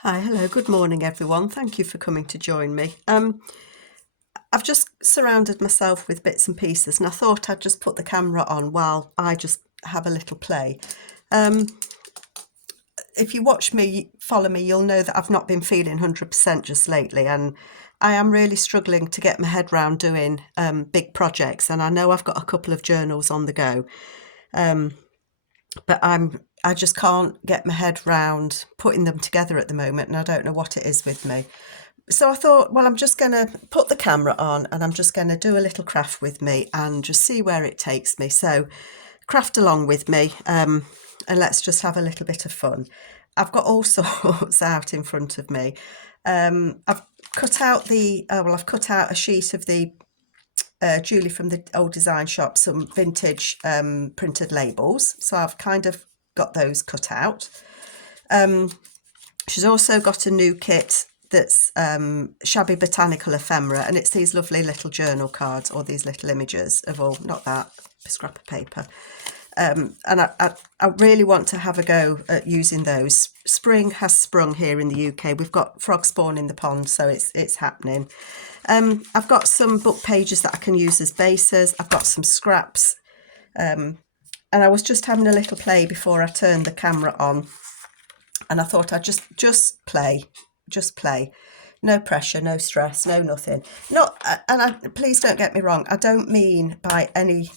Hi, hello, good morning everyone. Thank you for coming to join me. I've just surrounded myself with bits and pieces and I thought I'd just put the camera on while I just have a little play. If you watch me, follow me, you'll know that I've not been feeling 100% just lately, and I am really struggling to get my head round doing big projects, and I know I've got a couple of journals on the go. But I just can't get my head round putting them together at the moment, and I don't know what it is with me. So I thought, well, I'm just going to put the camera on and I'm just going to do a little craft with me and just see where it takes me. So craft along with me, and let's just have a little bit of fun. I've got all sorts out in front of me. I've cut out I've cut out a sheet of the Julie from the old design shop, some vintage printed labels. So I've kind of got those cut out. She's also got a new kit that's Shabby botanical ephemera, and it's these lovely little journal cards, or these little images of all, not that, a scrap of paper. And I really want to have a go at using those. Spring has sprung here in the UK. We've got frog spawn in the pond, so it's happening. I've got some book pages that I can use as bases. I've got some scraps. And I was just having a little play before I turned the camera on. And I thought I'd just play. No pressure, no stress, no nothing. Please don't get me wrong. I don't mean by any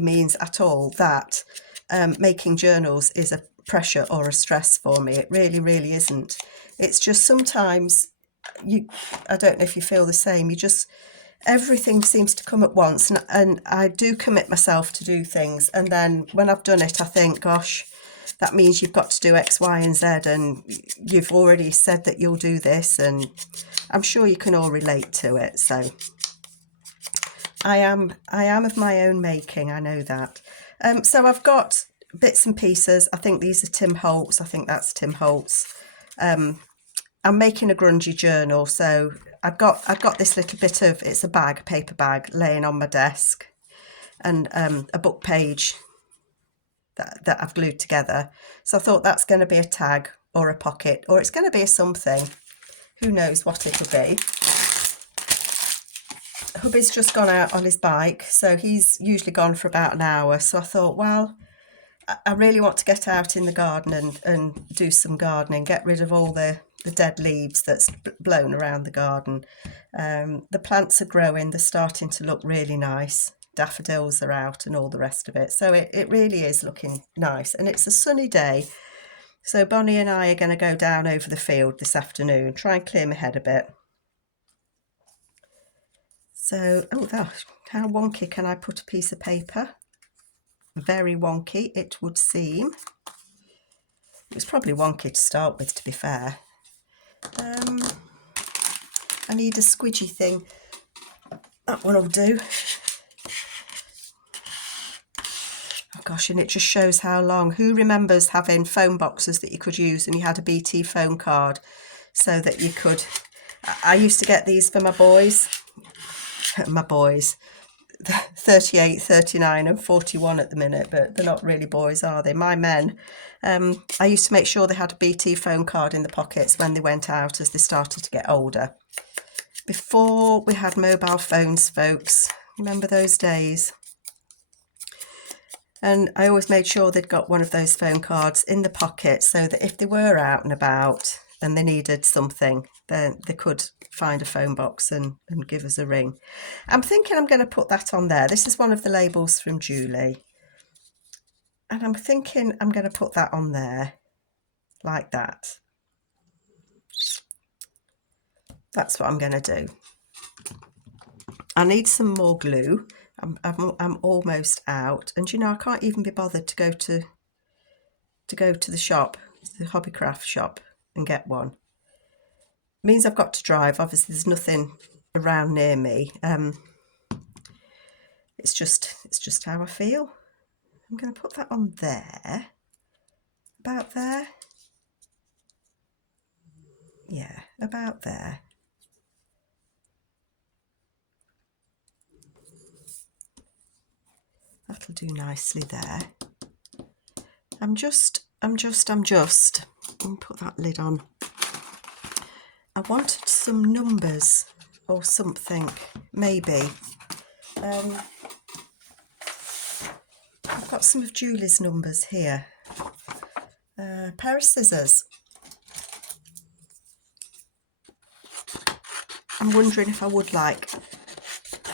means at all that making journals is a pressure or a stress for me. It really, really isn't. It's just sometimes I don't know if you feel the same. Everything seems to come at once, and I do commit myself to do things, and then when I've done it, I think, gosh, that means you've got to do X, Y, and Z, and you've already said that you'll do this, and I'm sure you can all relate to it. So I am of my own making, I know that. So I've got bits and pieces. I think these are Tim Holtz. I think that's Tim Holtz. I'm making a grungy journal, so I've got this little bit of, it's a bag, paper bag, laying on my desk, and a book page that I've glued together. So I thought that's going to be a tag or a pocket, or it's going to be a something. Who knows what it'll be. Hubby's just gone out on his bike, so he's usually gone for about an hour. So I thought, well, I really want to get out in the garden and do some gardening, get rid of all the dead leaves that's blown around the garden. The plants are growing, they're starting to look really nice. Daffodils are out and all the rest of it. So it really is looking nice. And it's a sunny day. So Bonnie and I are going to go down over the field this afternoon, try and clear my head a bit. So, oh gosh, how wonky can I put a piece of paper? Very wonky, it would seem. It was probably wonky to start with, to be fair. I need a squidgy thing. That one will do. Oh gosh, and it just shows how long. Who remembers having phone boxes that you could use, and you had a BT phone card so that you could... I used to get these for my boys. My boys. 38, 39 and 41 at the minute, but they're not really boys, are they? My men. I used to make sure they had a BT phone card in the pockets when they went out as they started to get older. Before we had mobile phones, folks. Remember those days? And I always made sure they'd got one of those phone cards in the pocket so that if they were out and about and they needed something, then they could find a phone box and give us a ring. I'm thinking I'm going to put that on there. This is one of the labels from Julie. And I'm thinking I'm going to put that on there like that. That's what I'm going to do. I need some more glue. I'm almost out, and you know, I can't even be bothered to go to the shop, the Hobbycraft shop, and get one. It means I've got to drive. Obviously, there's nothing around near me. It's just how I feel. I'm going to put that on there, about there. Yeah, about there. That'll do nicely there. I'm just and put that lid on. I wanted some numbers or something, maybe. I've got some of Julie's numbers here. A pair of scissors. I'm wondering if I would like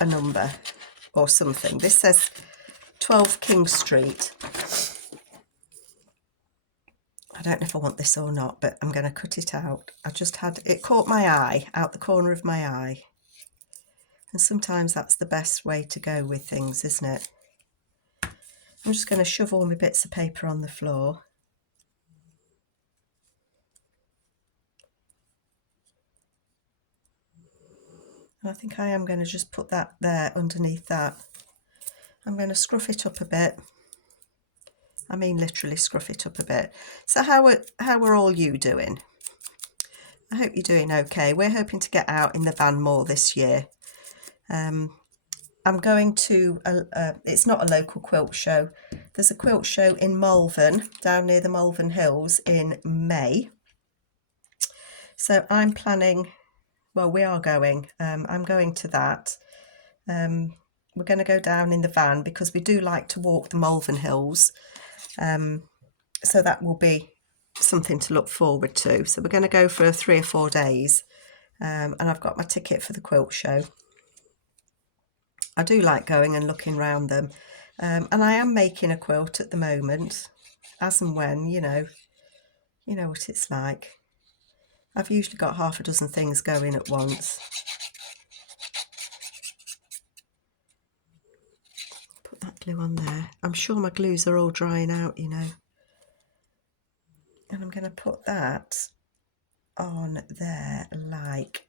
a number or something. This says 12 King Street. I don't know if I want this or not, but I'm going to cut it out. I just had it caught my eye, out the corner of my eye. And sometimes that's the best way to go with things, isn't it? I'm just going to shove all my bits of paper on the floor. And I think I am going to just put that there underneath that. I'm going to scruff it up a bit. I mean literally scruff it up a bit. So how are all you doing? I hope you're doing okay. We're hoping to get out in the van more this year. I'm going to, it's not a local quilt show. There's a quilt show in Malvern, down near the Malvern Hills in May. So I'm planning, well, we are going, I'm going to that. We're going to go down in the van because we do like to walk the Malvern Hills. So that will be something to look forward to. So we're going to go for 3 or 4 days. And I've got my ticket for the quilt show. I do like going and looking around them. And I am making a quilt at the moment, as and when, you know what it's like. I've usually got half a dozen things going at once. Put that glue on there. I'm sure my glues are all drying out, you know. And I'm going to put that on there, like,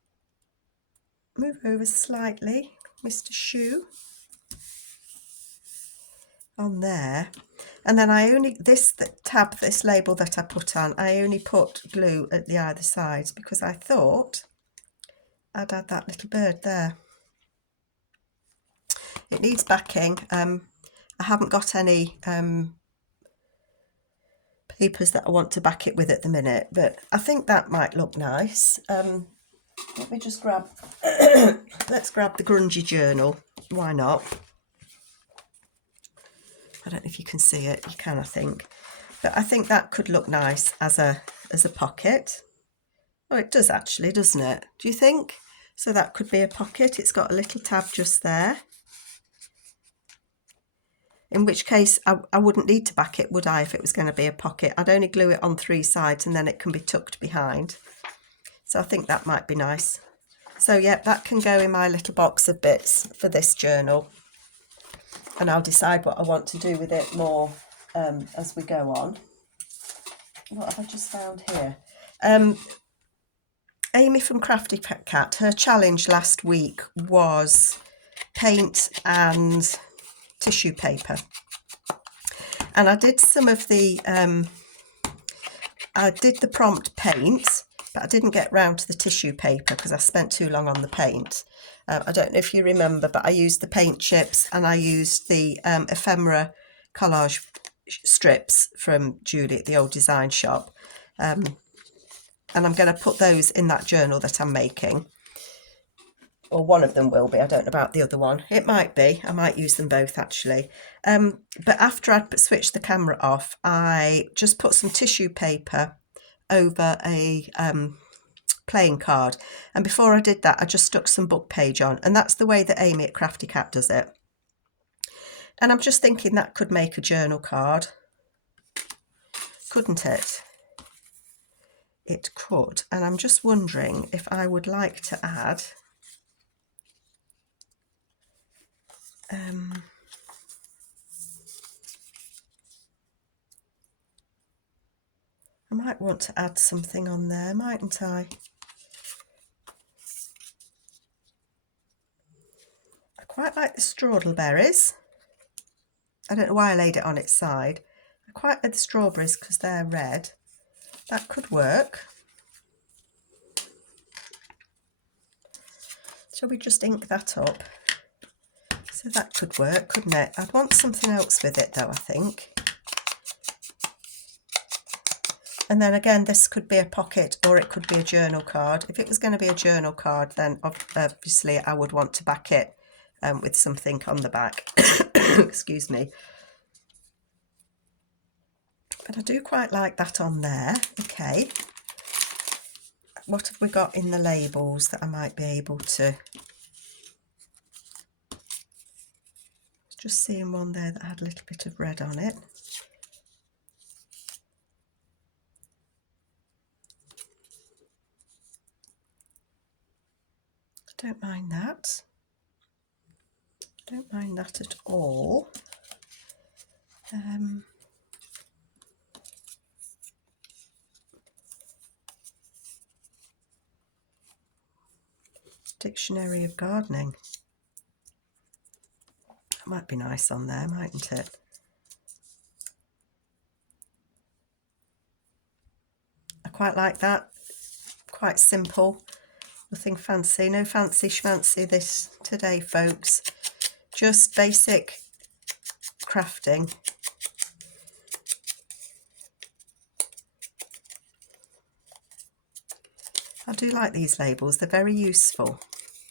move over slightly, Mr. Shoe, on there. And then I only, this label that I put on, I only put glue at the either sides because I thought I'd add that little bird there. It needs backing. I haven't got any papers that I want to back it with at the minute, but I think that might look nice. Let me just grab, let's grab the grungy journal. Why not? I don't know if you can see it. You can, I think. But I think that could look nice as a pocket. Oh, it does actually, doesn't it? Do you think? So that could be a pocket. It's got a little tab just there. In which case, I wouldn't need to back it, would I, if it was going to be a pocket? I'd only glue it on 3 sides and then it can be tucked behind. So I think that might be nice. So yeah, that can go in my little box of bits for this journal. And I'll decide what I want to do with it more as we go on. What have I just found here? Amy from Crafty Cat, her challenge last week was paint and tissue paper. And I did some of the, I did the prompt paint, but I didn't get round to the tissue paper because I spent too long on the paint. I don't know if you remember, but I used the paint chips and I used the ephemera collage strips from Julie at the old design shop. And I'm going to put those in that journal that I'm making. Or one of them will be. I don't know about the other one. It might be. I might use them both actually. But after I'd switched the camera off, I just put some tissue paper over a playing card, and before I did that I just stuck some book page on, and that's the way that Amy at Crafty Cat does it. And I'm just thinking that could make a journal card, couldn't it? It could. And I'm just wondering if I would like to add I might want to add something on there, mightn't I? I quite like the strawberries. I don't know why I laid it on its side. I quite like the strawberries because they're red. That could work. Shall we just ink that up? So that could work, couldn't it? I'd want something else with it though, I think. And then again, this could be a pocket or it could be a journal card. If it was going to be a journal card, then obviously I would want to back it with something on the back. Excuse me. But I do quite like that on there. Okay. What have we got in the labels that I might be able to... Just seeing one there that had a little bit of red on it. Don't mind that. Don't mind that at all. Dictionary of Gardening. That might be nice on there, mightn't it? I quite like that. Quite simple. Nothing fancy. No fancy schmancy this today, folks. Just basic crafting. I do like these labels. They're very useful,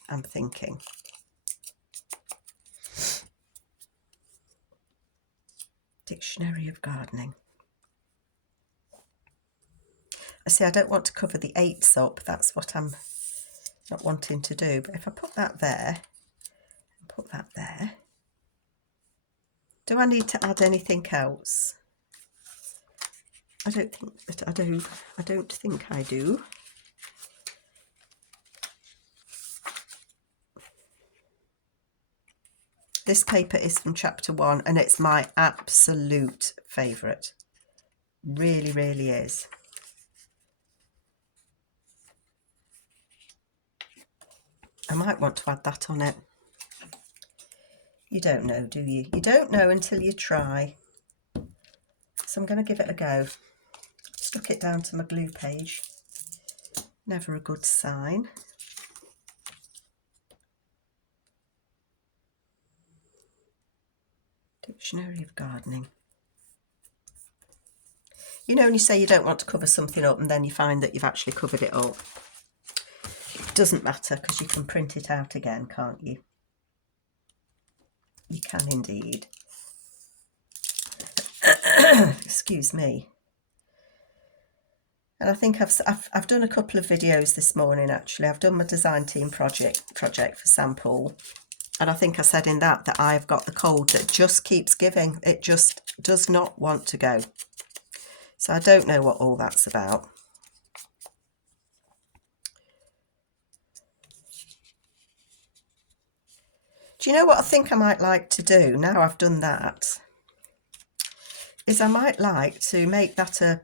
I'm thinking. Dictionary of Gardening. I see I don't want to cover the 8s up. That's what I'm not wanting to do. But if I put that there, and put that there, do I need to add anything else? I don't think that I do. I don't think I do. This paper is from chapter 1 and it's my absolute favourite. Really, really is. I might want to add that on it. You don't know, do you? You don't know until you try. So I'm going to give it a go. Stuck it down to my glue page. Never a good sign. Dictionary of Gardening. You know when you say you don't want to cover something up and then you find that you've actually covered it up. It doesn't matter because you can print it out again, can't you? You can indeed. Excuse me. And I think I've done a couple of videos this morning actually. I've done my design team project for sample. And I think I said in that I've got the cold that just keeps giving. It just does not want to go. So I don't know what all that's about. Do you know what I think I might like to do now I've done that? Is I might like to make that a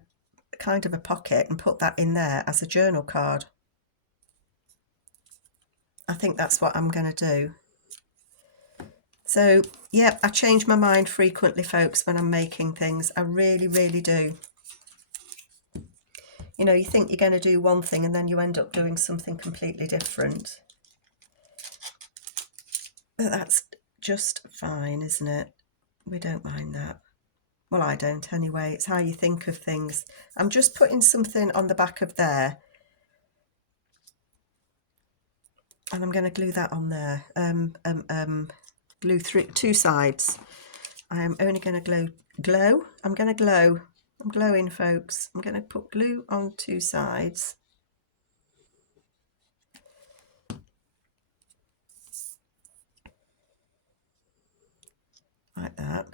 kind of a pocket and put that in there as a journal card. I think that's what I'm going to do. So, yeah, I change my mind frequently, folks, when I'm making things. I really, really do. You know, you think you're going to do one thing and then you end up doing something completely different. But that's just fine, isn't it? We don't mind that. Well, I don't anyway. It's how you think of things. I'm just putting something on the back of there. And I'm going to glue that on there. Glue through 2 sides. I am only going to glow. I'm going to glow. I'm glowing, folks. I'm going to put glue on 2 sides. Like that.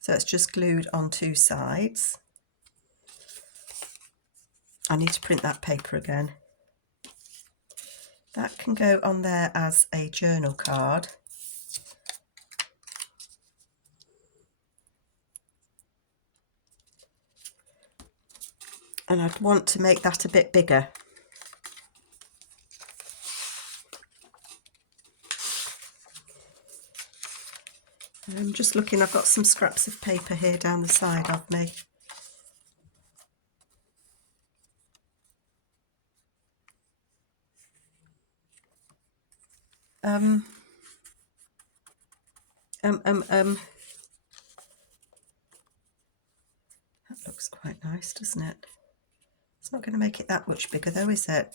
So it's just glued on 2 sides. I need to print that paper again. That can go on there as a journal card. And I'd want to make that a bit bigger. I'm just looking, I've got some scraps of paper here down the side of me. That looks quite quite nice, doesn't it? It's not going to make it that much bigger though, is it?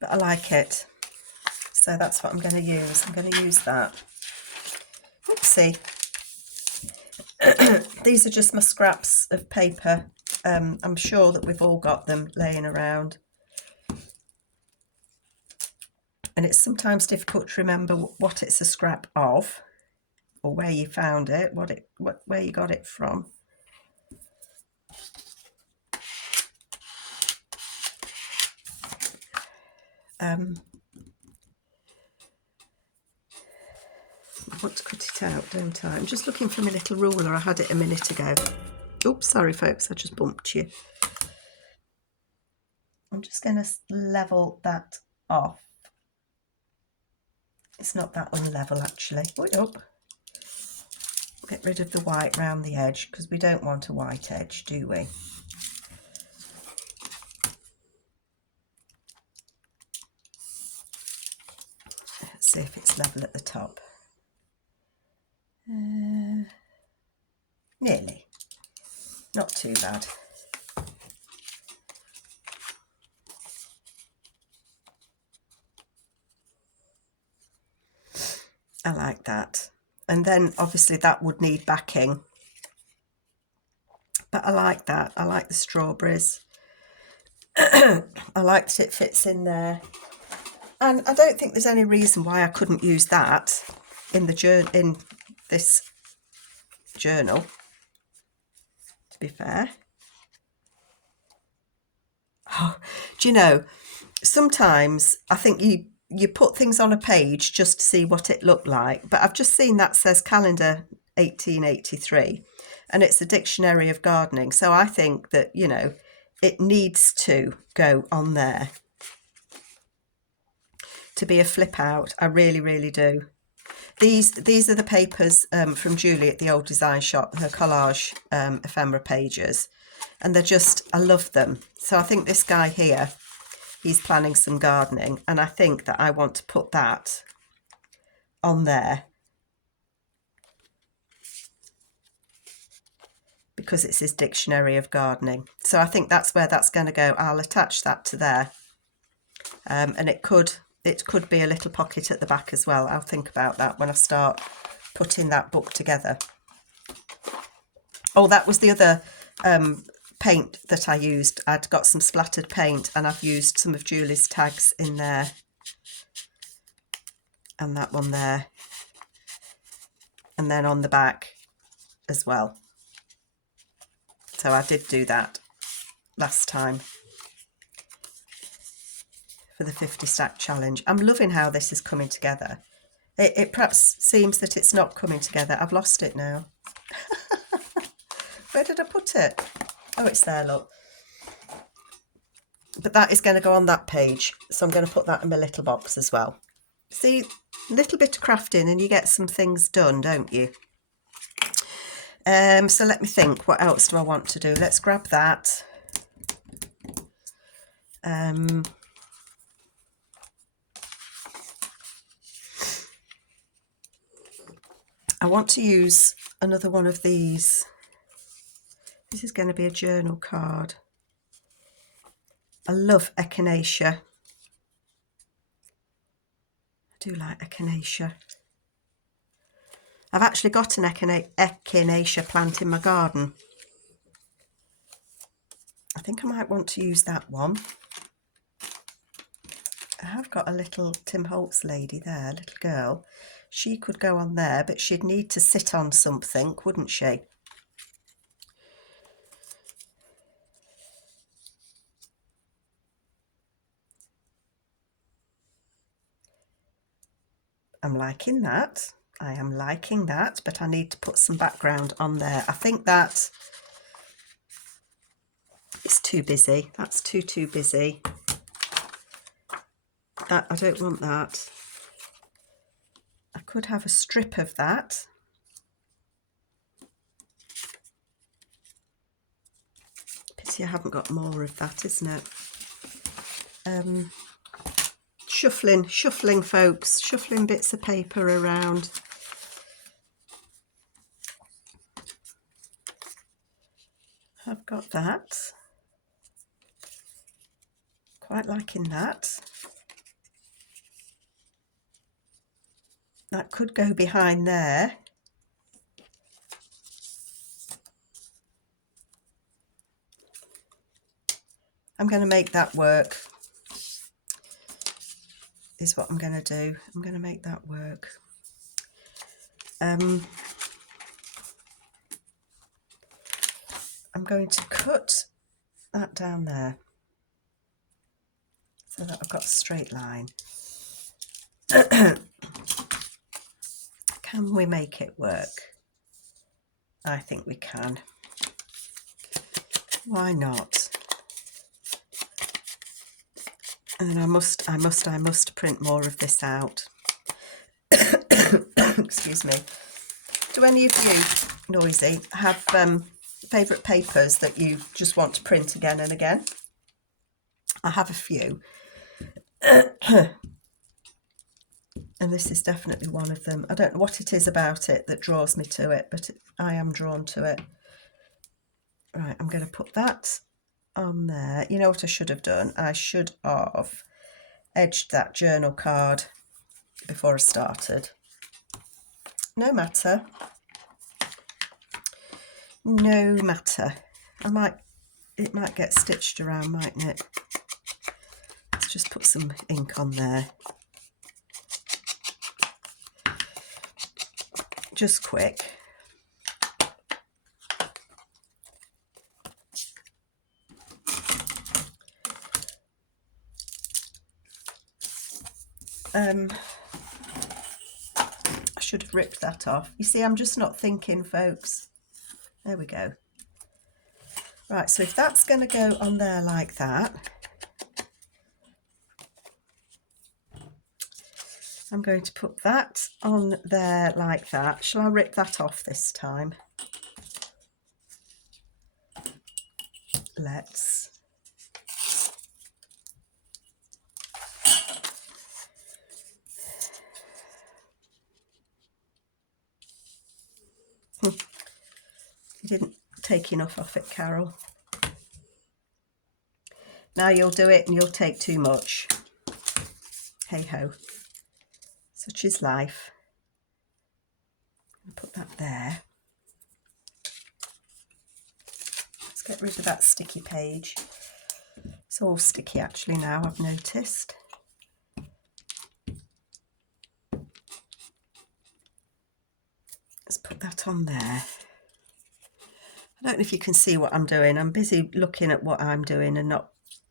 But I like it. So that's what I'm going to use. I'm going to use that. Oopsie. These are just my scraps of paper. I'm sure that we've all got them laying around. And it's sometimes difficult to remember what it's a scrap of, or where you found it, where you got it from. I want to cut it out, don't I? I'm just looking for my little ruler. I had it a minute ago. Oops, sorry folks, I just bumped you. I'm just going to level that off. It's not that unlevel actually. Wait up. Get rid of the white round the edge because we don't want a white edge, do we? Let's see if it's level at the top. Nearly. Not too bad. I like that. And then obviously that would need backing. But I like that. I like the strawberries. I like that it fits in there. And I don't think there's any reason why I couldn't use that in this journal, to be fair. Oh, do you know, sometimes I think you put things on a page just to see what it looked like, but I've just seen that says calendar 1883 and it's a dictionary of gardening, so I think that, you know, it needs to go on there to be a flip out. I really do. These are the papers from Julie at the old design shop, her collage ephemera pages, and they're just, I love them. So I think this guy here, he's planning some gardening, and I think that I want to put that on there because it's his dictionary of gardening. So I think that's where that's going to go. I'll attach that to there, and it could be a little pocket at the back as well. I'll think about that when I start putting that book together. Oh, that was the other paint that I used. I'd got some splattered paint and I've used some of Julie's tags in there, and that one there, and then on the back as well. So I did do that last time for the 50 stack challenge. I'm loving how this is coming together. It perhaps seems that it's not coming together. I've lost it now. Where did I put it? Oh, it's there, look. But that is going to go on that page, so I'm going to put that in my little box as well. See, a little bit of crafting and you get some things done, don't you? So let me think, what else do I want to do? Let's grab that. I want to use another one of these. This is going to be a journal card. I love echinacea. I do like echinacea. I've actually got an echinacea plant in my garden. I think I might want to use that one. I have got a little Tim Holtz lady there, little girl. She could go on there, but she'd need to sit on something, wouldn't she? I'm liking that. I am liking that, but I need to put some background on there. I think that is too busy. That's too busy. That, I don't want that. I could have a strip of that. Pity I haven't got more of that, isn't it? shuffling folks, shuffling bits of paper around. I've got that. Quite liking that. That could go behind there. I'm going to make that work, is what I'm going to do. I'm going to make that work. I'm going to cut that down there so that I've got a straight line. Can we make it work? I think we can. Why not? And then I must print more of this out. Excuse me. Do any of you, noisy, have favourite papers that you just want to print again and again? I have a few. And this is definitely one of them. I don't know what it is about it that draws me to it, but I am drawn to it. Right, I'm going to put that on there. You know what I should have done? I should have edged that journal card before I started. No matter. No matter. It might get stitched around, mightn't it? Let's just put some ink on there. Just quick. I should have ripped that off. You see, I'm just not thinking, folks. There we go. Right, so if that's going to go on there like that, I'm going to put that on there like that. Shall I rip that off this time? Let's. You didn't take enough off it, Carol. Now you'll do it and you'll take too much. Hey ho. Such is life. I'll put that there. Let's get rid of that sticky page. It's all sticky actually now, I've noticed. Let's put that on there. I don't know if you can see what I'm doing. I'm busy looking at what I'm doing and not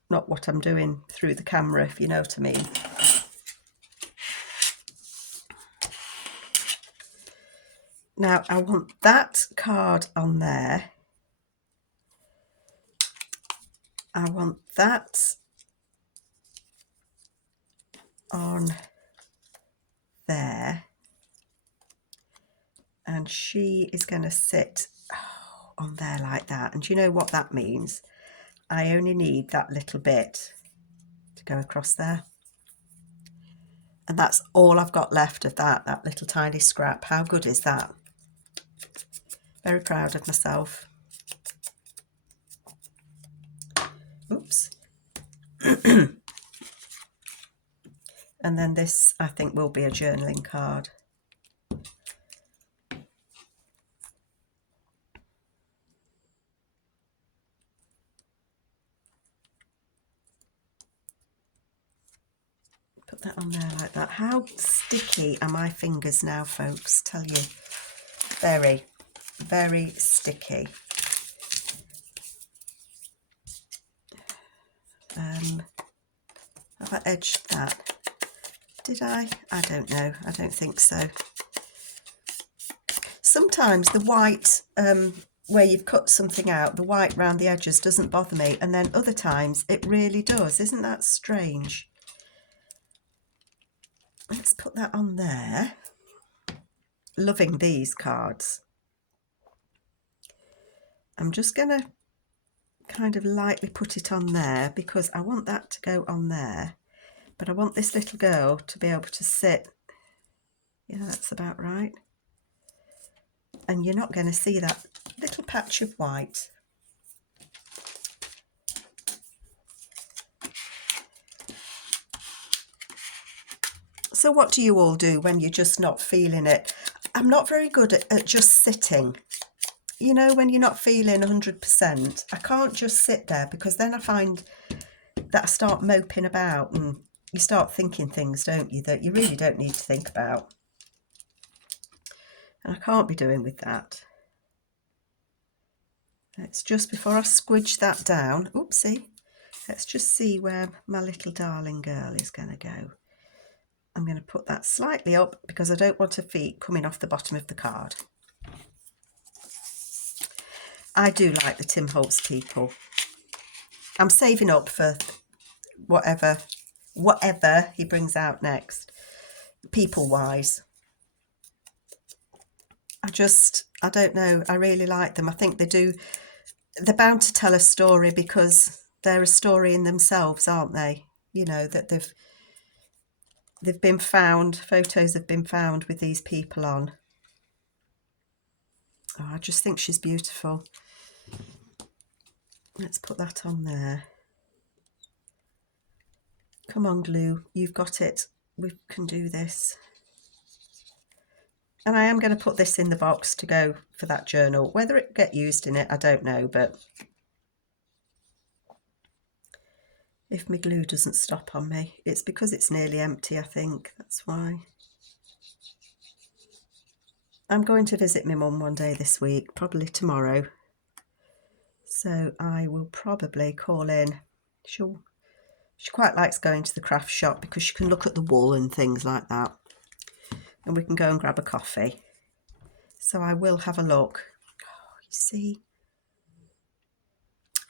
what I'm doing through the camera, if you know what I mean. Now I want that card on there. I want that on there. And she is going to sit on there like that. And do you know what that means? I only need that little bit to go across there. And that's all I've got left of that little tiny scrap. How good is that? Very proud of myself. Oops. And then this, I think, will be a journaling card. Put that on there like that. How sticky are my fingers now, folks? Tell you, very, very sticky. Have I edged that? Did I? I don't know. I don't think so. Sometimes the white, where you've cut something out, the white round the edges doesn't bother me, and then other times it really does. Isn't that strange? Let's put that on there. Loving these cards. I'm just going to kind of lightly put it on there because I want that to go on there. but I want this little girl to be able to sit. Yeah, that's about right. And you're not going to see that little patch of white. So what do you all do when you're just not feeling it? I'm not very good at just sitting. You know, when you're not feeling 100%, I can't just sit there, because then I find that I start moping about and you start thinking things, don't you, that you really don't need to think about. And I can't be doing with that. Let's just, before I squidge that down, oopsie, let's just see where my little darling girl is going to go. I'm going to put that slightly up because I don't want her feet coming off the bottom of the card. I do like the Tim Holtz people. I'm saving up for whatever he brings out next, people-wise. I don't know, I really like them. I think they're bound to tell a story, because they're a story in themselves, aren't they? You know, that they've been found, photos have been found with these people on. Oh, I just think she's beautiful. Let's put that on there. Come on, glue, you've got it. We can do this. And I am going to put this in the box to go for that journal. Whether it get used in it, I don't know, but if my glue doesn't stop on me, it's because it's nearly empty, I think. That's why. I'm going to visit my mum one day this week, probably tomorrow. So I will probably call in. She quite likes going to the craft shop because she can look at the wool and things like that. And we can go and grab a coffee. So I will have a look. Oh, you see,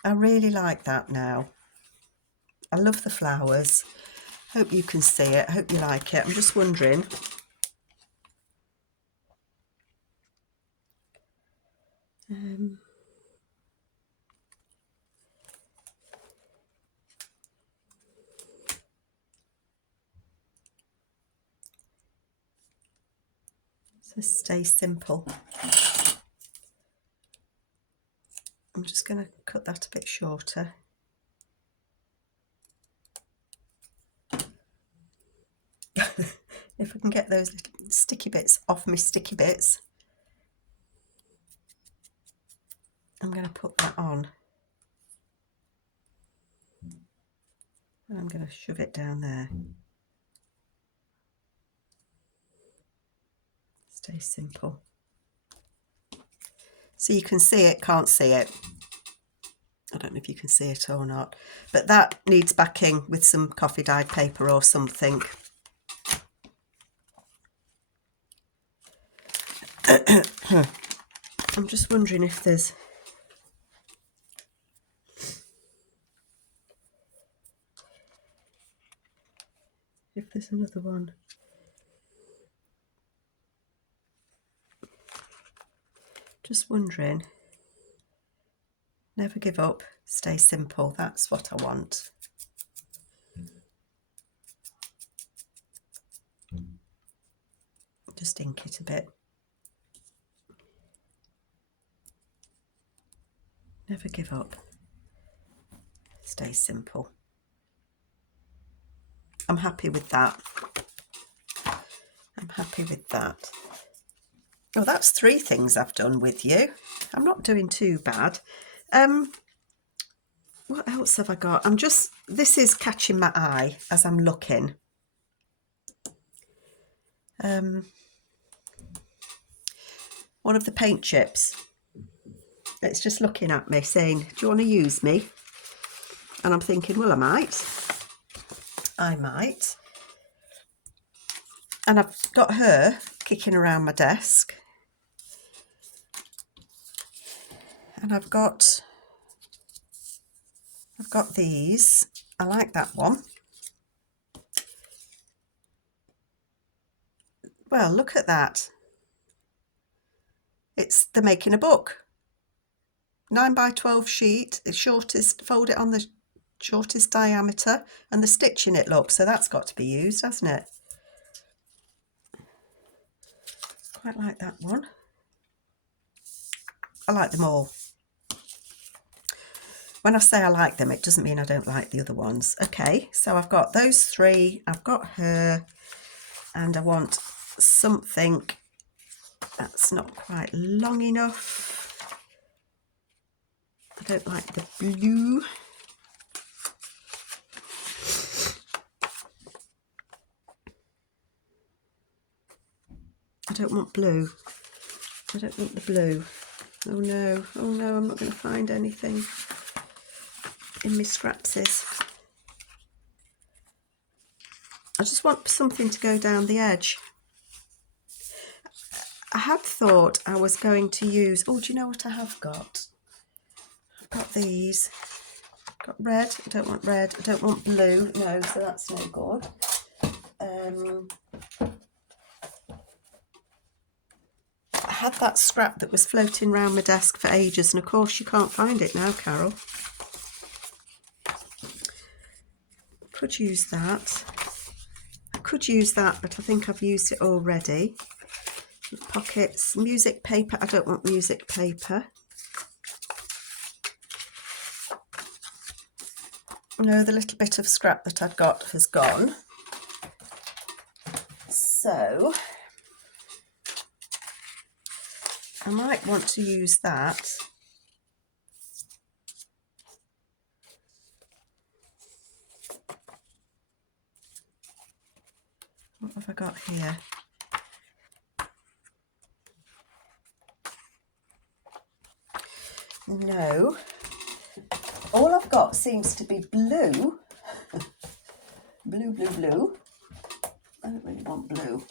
I really like that now. I love the flowers. Hope you can see it. Hope you like it. I'm just wondering. So stay simple. I'm just going to cut that a bit shorter. If I can get those little sticky bits off my sticky bits. I'm going to put that on. And I'm going to shove it down there. Stay simple. So you can see it, can't see it. I don't know if you can see it or not. But that needs backing with some coffee dyed paper or something. I'm just wondering if there's another one. Just wondering. Never give up, stay simple. That's what I want. Just ink it a bit. Never give up. Stay simple. I'm happy with that. I'm happy with that. Oh, that's 3 things I've done with you. I'm not doing too bad. What else have I got? This is catching my eye as I'm looking. One of the paint chips. It's just looking at me saying, do you want to use me? And I'm thinking, well, I might. And I've got her kicking around my desk. And I've got these. I like that one. Well, look at that. They're making a book. 9 by 12 sheet. It's shortest. Fold it on the shortest diameter, and the stitch in it, look, so that's got to be used, hasn't it? Quite like that one. I like them all. When I say I like them, it doesn't mean I don't like the other ones. Okay, so I've got those three, I've got her, and I want something that's not quite long enough. I don't like the blue. I don't want blue. I don't want the blue. Oh no, I'm not going to find anything in my scrapsies. I just want something to go down the edge. I had thought I was going to use, oh, do you know what I have got? I've got these. I've got red, I don't want red, I don't want blue, no, so that's no good. I had that scrap that was floating around my desk for ages, and of course you can't find it now, Carol. Could use that. I could use that, but I think I've used it already. Pockets, music paper, I don't want music paper. No, the little bit of scrap that I've got has gone. So I might want to use that. What have I got here? No, all I've got seems to be blue. Blue. I don't really want blue.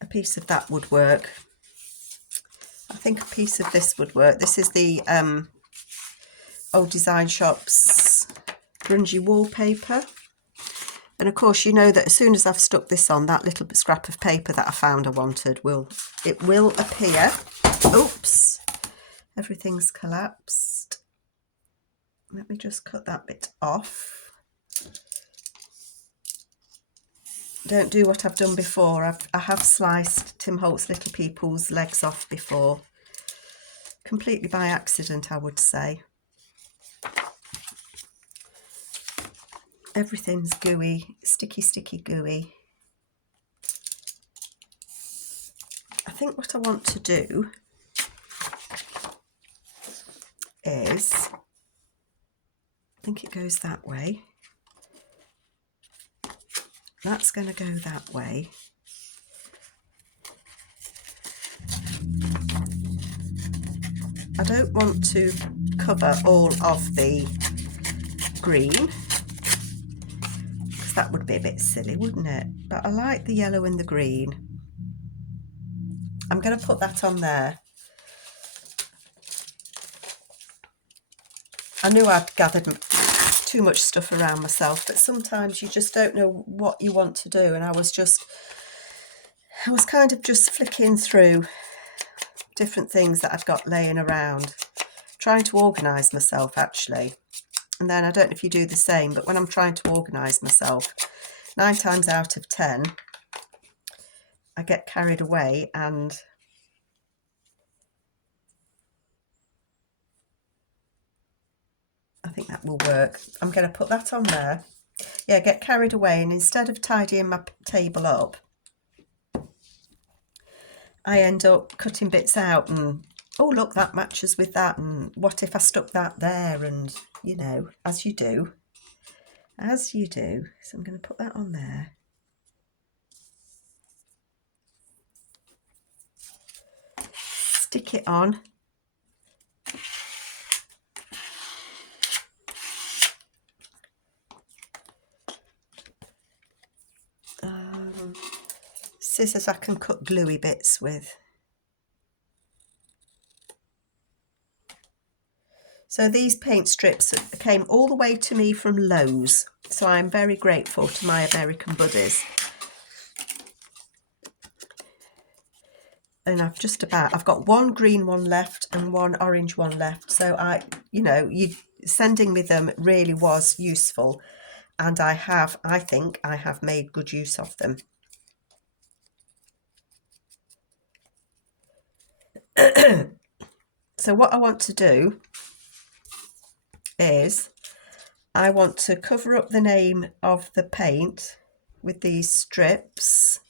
A piece of that would work. I think a piece of this would work. This is the Old Design Shop's grungy wallpaper. And of course, you know that as soon as I've stuck this on, that little scrap of paper that I found I wanted will appear. Oops, everything's collapsed. Let me just cut that bit off. Don't do what I've done before. I have sliced Tim Holt's Little People's legs off before. Completely by accident, I would say. Everything's gooey, sticky gooey. I think what I want to do is, I think it goes that way. That's going to go that way. I don't want to cover all of the green, because that would be a bit silly, wouldn't it? But I like the yellow and the green. I'm going to put that on there. I knew I'd gathered too much stuff around myself, but sometimes you just don't know what you want to do, and I was kind of just flicking through different things that I've got laying around, trying to organise myself actually. And then I don't know if you do the same, but when I'm trying to organise myself, 9 times out of 10 I get carried away, and I think that will work. I'm going to put that on there. Yeah, get carried away, and instead of tidying my table up, I end up cutting bits out and, oh look, that matches with that, and what if I stuck that there, and you know, as you do. So I'm going to put that on there. Stick it on. Scissors I can cut gluey bits with. So these paint strips came all the way to me from Lowe's, so I'm very grateful to my American buddies. and I've got one green one left and one orange one left. So you sending me them really was useful, and I think I have made good use of them. So what I want to do is I want to cover up the name of the paint with these strips.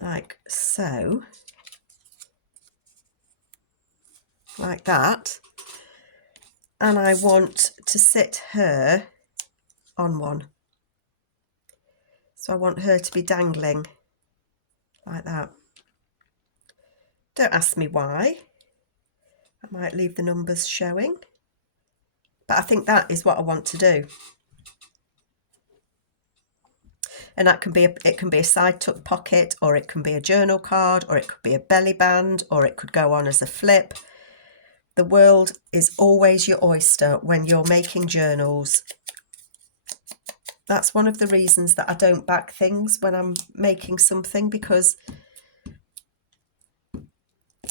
Like so. Like that. And I want to sit her on one. So I want her to be dangling like that. Don't ask me why. I might leave the numbers showing. But I think that is what I want to do. And that can be it can be a side tuck pocket, or it can be a journal card, or it could be a belly band, or it could go on as a flip. The world is always your oyster when you're making journals. That's one of the reasons that I don't back things when I'm making something, because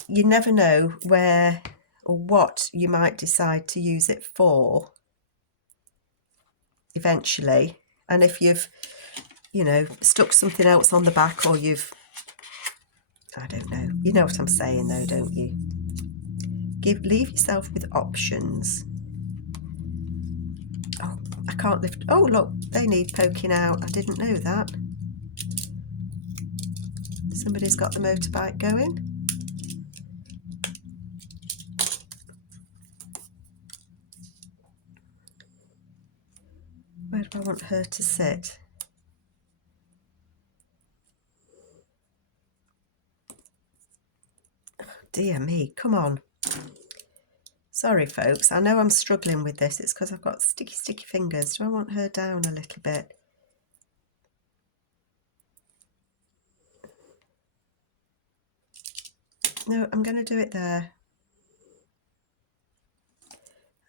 you never know where or what you might decide to use it for eventually. And if you've, stuck something else on the back, or I don't know. You know what I'm saying though, don't you? Leave yourself with options. Oh, I can't lift. Oh, look, they need poking out. I didn't know that. Somebody's got the motorbike going. Where do I want her to sit? Oh, dear me, come on. Sorry, folks. I know I'm struggling with this. It's because I've got sticky fingers. Do I want her down a little bit? No, I'm going to do it there.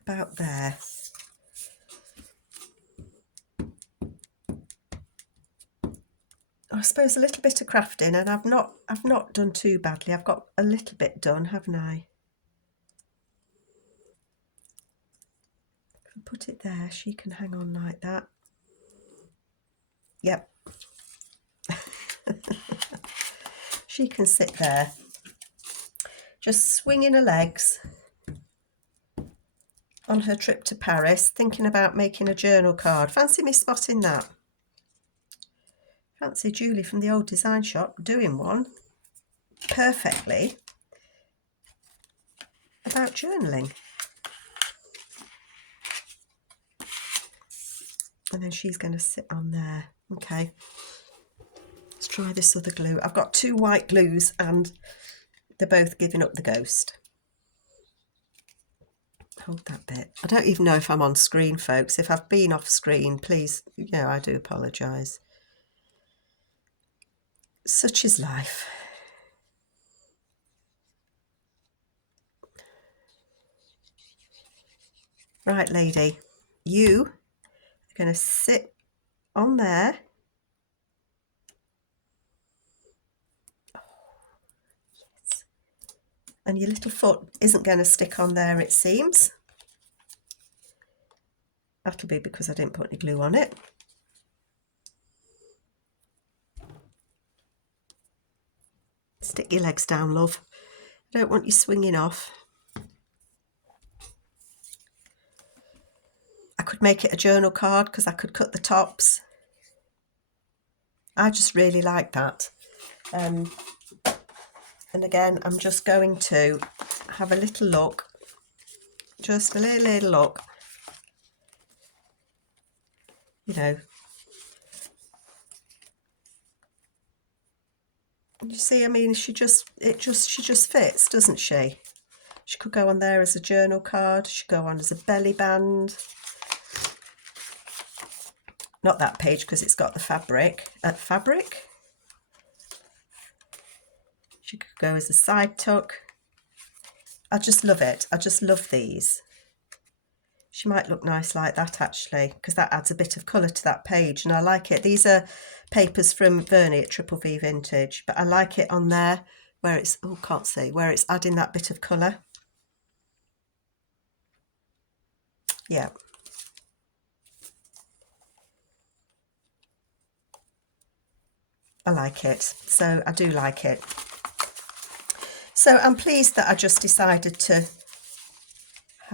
About there. I suppose a little bit of crafting, and I've not done too badly. I've got a little bit done, haven't I? If I put it there, she can hang on like that. Yep. She can sit there. Just swinging her legs on her trip to Paris, thinking about making a journal card. Fancy me spotting that. Fancy Julie from the old design shop doing one perfectly about journaling. And then she's going to sit on there. Okay. Let's try this other glue. I've got two white glues and they're both giving up the ghost. Hold that bit. I don't even know if I'm on screen, folks. If I've been off screen, please, I do apologise. Such is life. Right, lady, you are going to sit on there. Oh, yes. And your little foot isn't going to stick on there, it seems. That'll be because I didn't put any glue on it. Stick your legs down, love. I don't want you swinging off. I could make it a journal card because I could cut the tops. I just really like that. And again, I'm just going to have a little look. Just a little look. You see, I mean, she just fits, doesn't she? She could go on there as a journal card. She could go on as a belly band. Not that page because it's got the fabric. She could go as a side tuck. I just love it. I just love these. She might look nice like that actually, because that adds a bit of colour to that page, and I like it. These are papers from Verney at Triple V Vintage, but I like it on there where it's, oh, can't see, where it's adding that bit of colour. Yeah. I like it. So I do like it. So I'm pleased that I just decided to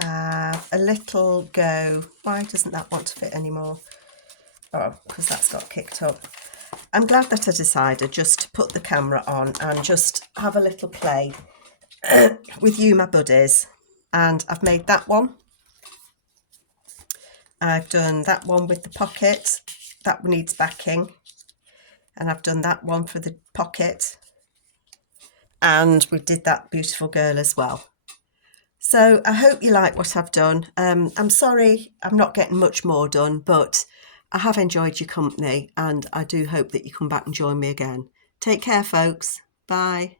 have a little go. Why doesn't that want to fit anymore? Oh, because that's got kicked up. I'm glad that I decided just to put the camera on and just have a little play with you, my buddies. And I've made that one. I've done that one with the pocket. That one needs backing. And I've done that one for the pocket. And we did that beautiful girl as well. So I hope you like what I've done. I'm sorry I'm not getting much more done, but I have enjoyed your company and I do hope that you come back and join me again. Take care, folks. Bye.